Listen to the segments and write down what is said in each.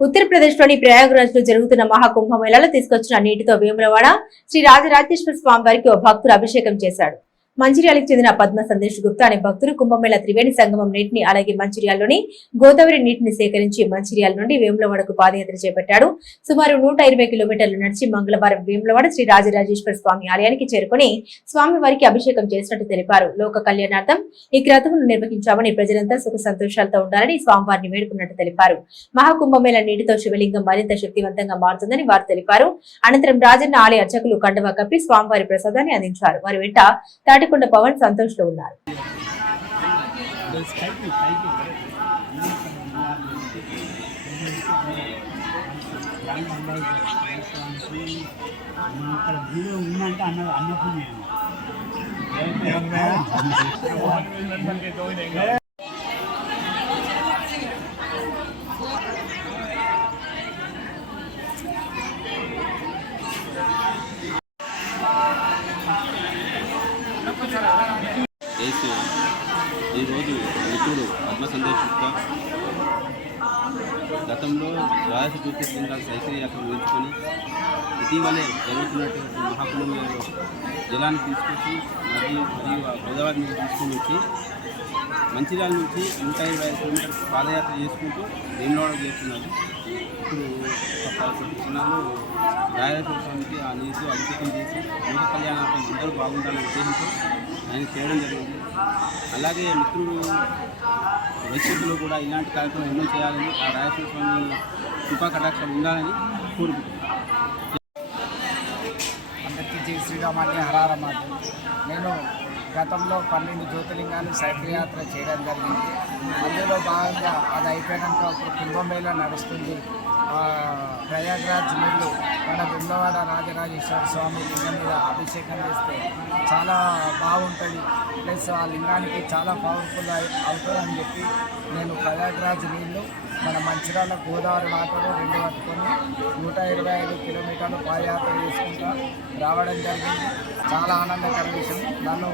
ఉత్తరప్రదేశ్లోని ప్రయాగ్రాజ్లో జరుగుతున్న మహాకుంభమేళాలో తీసుకొచ్చిన నీటితో వేములవాడ శ్రీ రాజరాజేశ్వర స్వామి వారికి ఓ భక్తుడు అభిషేకం చేశాడు. మంచిర్యాలకు చెందిన పద్మ సందేశ్ గుప్తా అనే భక్తుడు కుంభమేళ త్రివేణి సంగమం నీటిని అలాగే మంచిర్యాలలోని గోదావరి నీటిని సేకరించి మంచిర్యాల నుండి వేములవాడకు పాదయాత్ర చేపట్టాడు. సుమారు 120 కిలోమీటర్లు నడిచి మంగళవారం వేములవాడ శ్రీ రాజరాజేశ్వర స్వామి ఆలయానికి చేరుకుని స్వామి వారికి అభిషేకం చేసినట్టు తెలిపారు. లోక కళ్యాణార్థం ఈ క్రతువును నిర్వహించామని ప్రజలంతా సుఖ సంతోషాలతో ఉండాలని స్వామివారిని వేడుకున్నట్టు తెలిపారు. మహాకుంభమేళ నీటితో శివలింగం మరింత శక్తివంతంగా మారుతుందని వారు తెలిపారు. అనంతరం రాజన్న ఆలయ అర్చకులు కండువా కప్పి స్వామివారి ప్రసాదాన్ని అందించారు. వారి వెంట తాటికొండ పవన్ సంతోష్ లో ఉన్నారు. ఈరోజు మిత్రుడు పద్మ సందేశ్ గుప్తా గతంలో ద్వాదశ జ్యోతిర్లింగాల సైకిల్ యాత్ర ఊహించుకొని ఇటీవలే జరుగుతున్నటువంటి మహాకుంభమేళలో జలాన్ని తీసుకొచ్చి మరియు గోదావరి నీరు తీసుకొని వచ్చి మంచిర్యాల నుంచి 125 కిలోమీటర్స్ పాదయాత్ర చేసుకుంటూ వేములవాడ చేస్తున్నారు. ఇప్పుడు చిన్నాలు రాజేశ్వర స్వామికి ఆ నీరు అభిషేకం చేసి లోక కళ్యాణార్థం అందరూ బాగుండాలనే ఉద్దేశంతో ఆయన చేయడం జరిగింది. అలాగే మిత్రుడు వైశ్యులు కూడా ఇలాంటి కార్యక్రమం ఎన్నో చేయాలని ఆ రాజేశ్వర స్వామి కృపా కటాక్షాలు ఉండాలని కోరుకుంటున్నాను. అందరికీ జై శ్రీరామాన్ని హరారమాట. నేను గతంలో 12 జ్యోతిర్లింగాలు సైకిల్ యాత్ర చేయడం జరిగింది. అందులో భాగంగా అది అయిపోయాక ఇప్పుడు కుంభమేళ నడుస్తుంది. ప్రయాగ్రాజ్ నీళ్ళు మన వేములవాడ రాజరాజేశ్వర స్వామి లింగం మీద అభిషేకం చేస్తే చాలా బాగుంటుంది. ప్లస్ ఆ లింగానికి చాలా పవర్ఫుల్ అవుతుందని చెప్పి నేను ప్రయాగ్రాజ్ నీళ్ళు మన మంచిర్యాల గోదావరి వాటరు 2 పట్టుకొని 125 కిలోమీటర్లు పాదయాత్ర చేసుకుంటా రావడం జరిగింది. చాలా ఆనందకర విషయం. నన్ను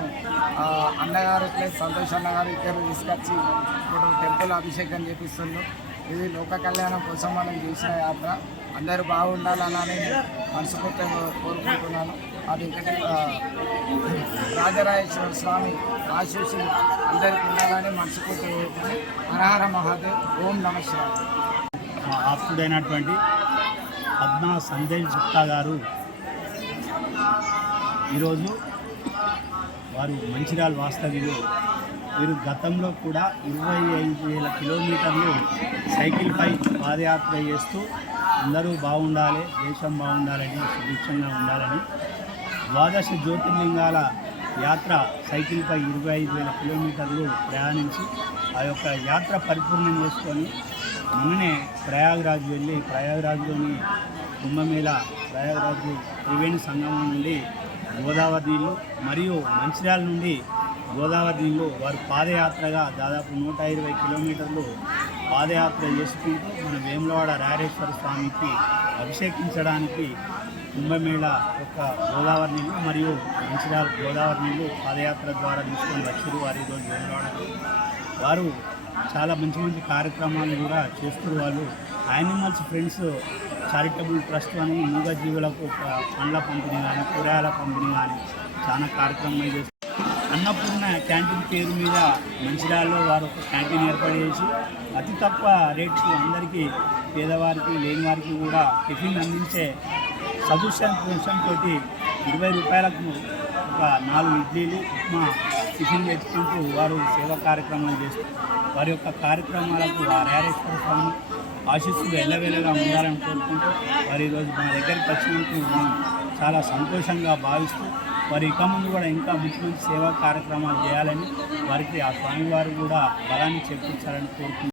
అన్నగారు ప్లస్ సంతోష్ అన్నగారు ఇద్దరు తీసుకొచ్చి ఇప్పుడు టెంపుల్ అభిషేకం చేపిస్తున్నారు. ఇది లోక కళ్యాణం కోసం మనం చేసిన యాత్ర. అందరూ బాగుండాలని మనస్ఫూర్తిగా కోరుకుంటున్నాను. అది రాజరాజేశ్వర స్వామి ఆశీస్సులు అందరికీ ఉండాలని మనస్ఫూర్తి కోరుకుని హరహర మహాదేవ్. ఓం నమ శివాయ. ఆప్తుడైనటువంటి పద్మ సందేశ్ గుప్తా గారు ఈరోజు వారు మంచిర్యాల వాస్తవ్యులు. వీరు గతంలో కూడా 25,000 కిలోమీటర్లు సైకిల్పై పాదయాత్ర చేస్తూ అందరూ బాగుండాలి, దేశం బాగుండాలని, సుభిక్షంగా ఉండాలని ద్వాదశ జ్యోతిర్లింగాల యాత్ర సైకిల్పై 25,000 కిలోమీటర్లు ప్రయాణించి ఆ యొక్క యాత్ర పరిపూర్ణం చేసుకొని మొన్ననే ప్రయాగ్రాజ్ వెళ్ళి ప్రయాగ్రాజ్లోని కుంభమేళ ప్రయాగ్రాజ్ త్రివేణి సంగమం నుండి గోదావరి నీళ్ళు మరియు మంచిర్యాల నుండి గోదావరి నీళ్ళు వారు పాదయాత్రగా దాదాపు 120 కిలోమీటర్లు పాదయాత్ర చేసుకుంటూ మన వేములవాడ రాజేశ్వర స్వామికి అభిషేకించడానికి కుంభమేళ యొక్క గోదావరి నీళ్ళు మరియు మంచిర్యాల గోదావరి నీళ్ళు పాదయాత్ర ద్వారా తీసుకొని వచ్చారు. వారు ఈరోజు వేములవాడకు వారు చాలా మంచి మంచి కార్యక్రమాలు కూడా చేస్తారు. వాళ్ళు యానిమల్స్ ఫ్రెండ్స్ చారిటబుల్ ట్రస్ట్ అని మూగజీవులకు పండ్ల పంపిణీ కానీ కూరగాయల పంపిణీ కానీ చాలా కార్యక్రమాలు చేస్తారు. అన్నపూర్ణ క్యాంటీన్ పేరు మీద మంచిర్యాలలో వారు ఒక క్యాంటీన్ ఏర్పాటు చేసి అతి తక్కువ రేట్కు అందరికీ పేదవారికి లేని వారికి కూడా టిఫిన్ అందించే సదుశంతో 20 రూపాయలకు ఒక 4 ఇడ్లీలు ఉప్మా టిఫిన్ తెచ్చుకుంటూ వారు సేవా కార్యక్రమాలు చేస్తారు. వారి యొక్క కార్యక్రమాలకు ఆ రాజేశ్వర స్వామి ఆశీస్సులు ఎల్లవేళగా ఉండాలని కోరుకుంటూ వారు ఈరోజు మన దగ్గరికి వచ్చినందుకు మనం చాలా సంతోషంగా భావిస్తూ వారు ఇక ముందు కూడా ఇంకా మంచి మంచి సేవా కార్యక్రమాలు చేయాలని వారికి ఆ స్వామివారు కూడా బలాన్ని చేకూర్చాలని కోరుకుంటున్నారు.